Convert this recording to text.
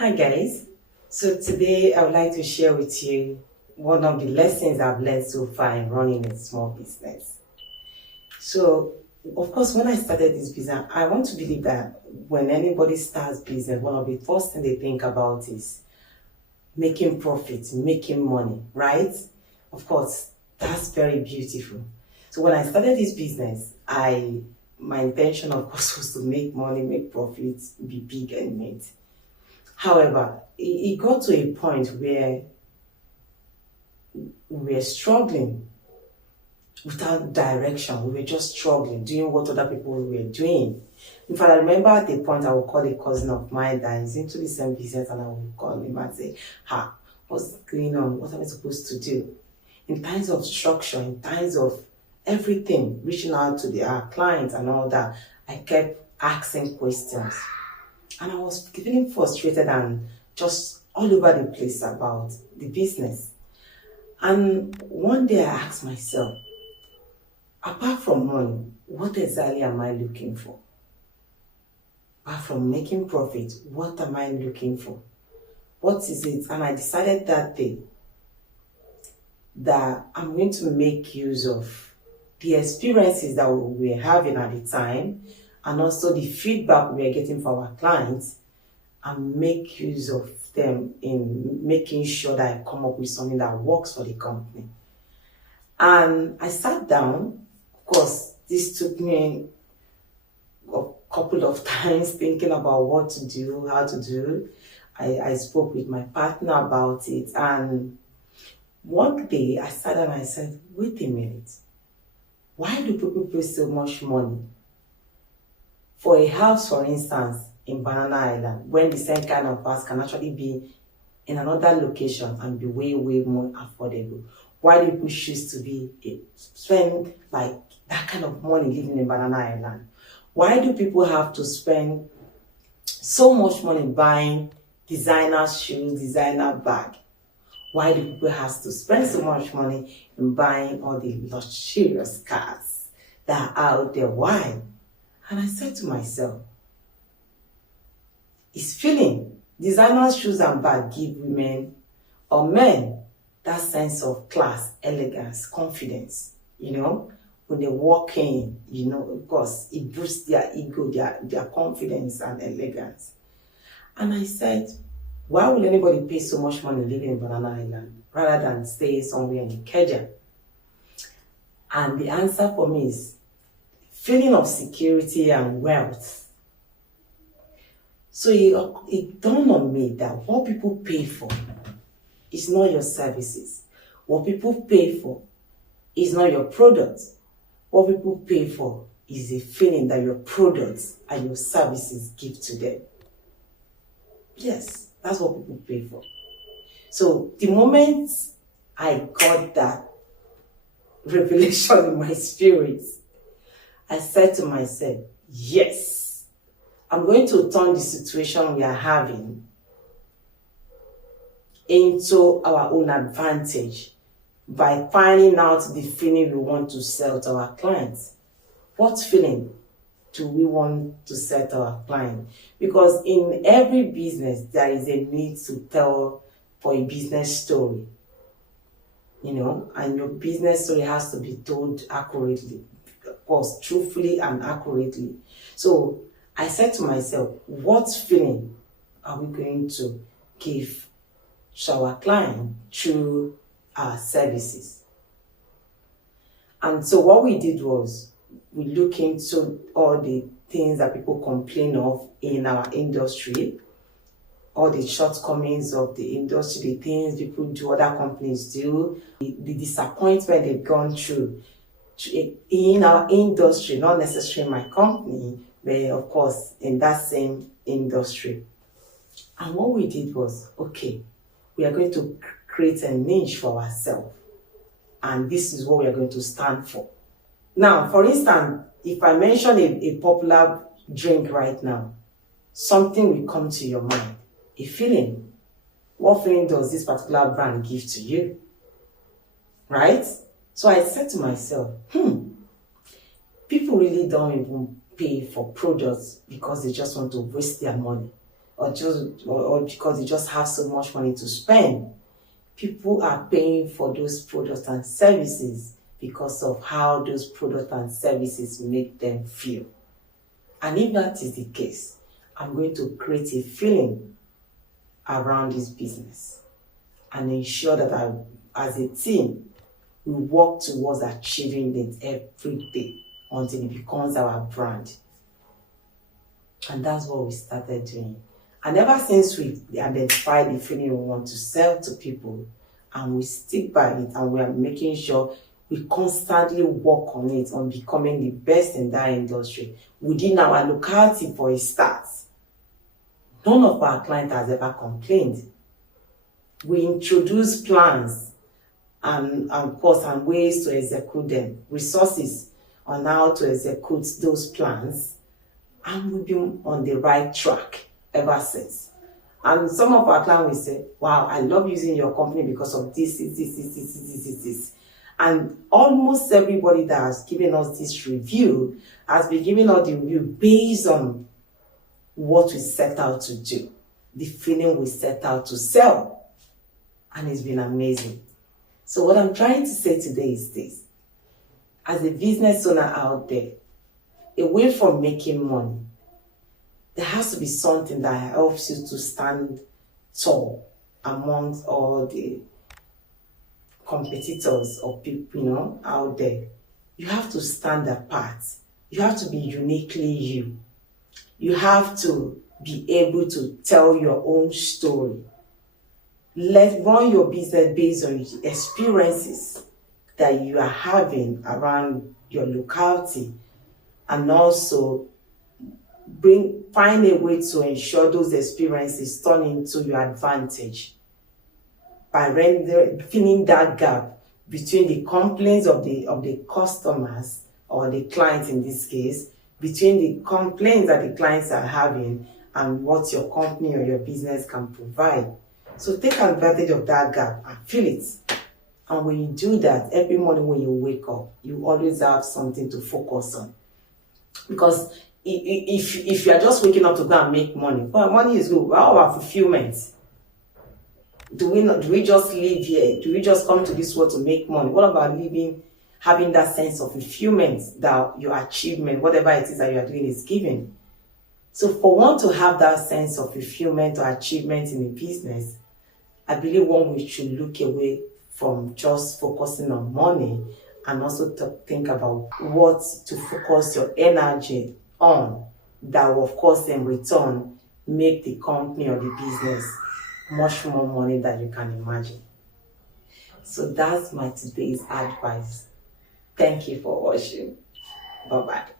Hi guys. So today I would like to share with you one of the lessons I've learned so far in running a small business. So of course when I started this business, I want to believe that when anybody starts business, one of the first things they think about is making profit, making money, right? Of course, that's very beautiful. So when I started this business, my intention of course was to make money, make profits, be big and it. However, it got to a point where we were struggling without direction. We were just struggling, doing what other people were doing. In fact, I remember at a point I would call a cousin of mine that is into the same business and I would call him and say, what's going on? What am I supposed to do? In times of structure, in times of everything, reaching out to our clients and all that, I kept asking questions. And I was feeling frustrated and just all over the place about the business. And one day I asked myself, apart from money, what exactly am I looking for? Apart from making profit, what am I looking for? What is it? And I decided that day that I'm going to make use of the experiences that we were having at the time and also the feedback we are getting from our clients and make use of them in making sure that I come up with something that works for the company. And I sat down. Of course, this took me a couple of times thinking about what to do, how to do. I spoke with my partner about it. And one day I sat down and I said, wait a minute. Why do people pay so much money for a house, for instance, in Banana Island, when the same kind of house can actually be in another location and be way, way more affordable? Why do people choose to spend like that kind of money living in Banana Island? Why do people have to spend so much money buying designer shoes, designer bag? Why do people have to spend so much money in buying all the luxurious cars that are out there? Why? And I said to myself, it's feeling. Designer shoes and bags give women or men that sense of class, elegance, confidence, when they walk in, of course, it boosts their ego, their confidence and elegance. And I said, why would anybody pay so much money living in Banana Island rather than stay somewhere in Ikeja? And the answer for me is feeling of security and wealth. So it dawned on me that what people pay for is not your services. What people pay for is not your products. What people pay for is a feeling that your products and your services give to them. Yes, that's what people pay for. So the moment I got that revelation in my spirit, I said to myself, yes, I'm going to turn the situation we are having into our own advantage by finding out the feeling we want to sell to our clients. What feeling do we want to sell to our client? Because in every business, there is a need to tell for a business story, and your business story has to be told accurately, of course, truthfully and accurately. So I said to myself, what feeling are we going to give to our client through our services? And so what we did was we look into all the things that people complain of in our industry, all the shortcomings of the industry, the things people do, other companies do, the disappointment they've gone through in our industry, not necessarily my company, but of course in that same industry. And what we did was, okay, we are going to create a niche for ourselves. And this is what we are going to stand for. Now, for instance, if I mention a popular drink right now, something will come to your mind, a feeling. What feeling does this particular brand give to you? Right? So I said to myself, people really don't even pay for products because they just want to waste their money. or because they just have so much money to spend. People are paying for those products and services because of how those products and services make them feel. And if that is the case, I'm going to create a feeling around this business and ensure that as a team, we work towards achieving it every day until it becomes our brand. And that's what we started doing. And ever since we identified the feeling we want to sell to people, and we stick by it, and we are making sure we constantly work on it, on becoming the best in that industry within our locality for a start. None of our clients has ever complained. We introduce plans and course and ways to execute them, resources on how to execute those plans, and we've been on the right track ever since. And some of our clients will say, wow, I love using your company because of this. And almost everybody that has given us this review has been giving us the review based on what we set out to do, the feeling we set out to sell. And it's been amazing. So what I'm trying to say today is this. As a business owner out there, away from making money, there has to be something that helps you to stand tall amongst all the competitors or people, out there. You have to stand apart. You have to be uniquely you. You have to be able to tell your own story. Run your business based on experiences that you are having around your locality, and also find a way to ensure those experiences turn into your advantage by filling that gap between the complaints of the customers or the clients in this case, between the complaints that the clients are having and what your company or your business can provide. So take advantage of that gap and fill it. And when you do that, every morning when you wake up, you always have something to focus on. Because if you are just waking up to go and make money, well, money is good. How about fulfillment? Do we just live here? Do we just come to this world to make money? What about having that sense of fulfillment that your achievement, whatever it is that you are doing, is giving? So for one to have that sense of fulfillment or achievement in a business, I believe one should look away from just focusing on money and also to think about what to focus your energy on that will, of course, in return, make the company or the business much more money than you can imagine. So that's my today's advice. Thank you for watching. Bye-bye.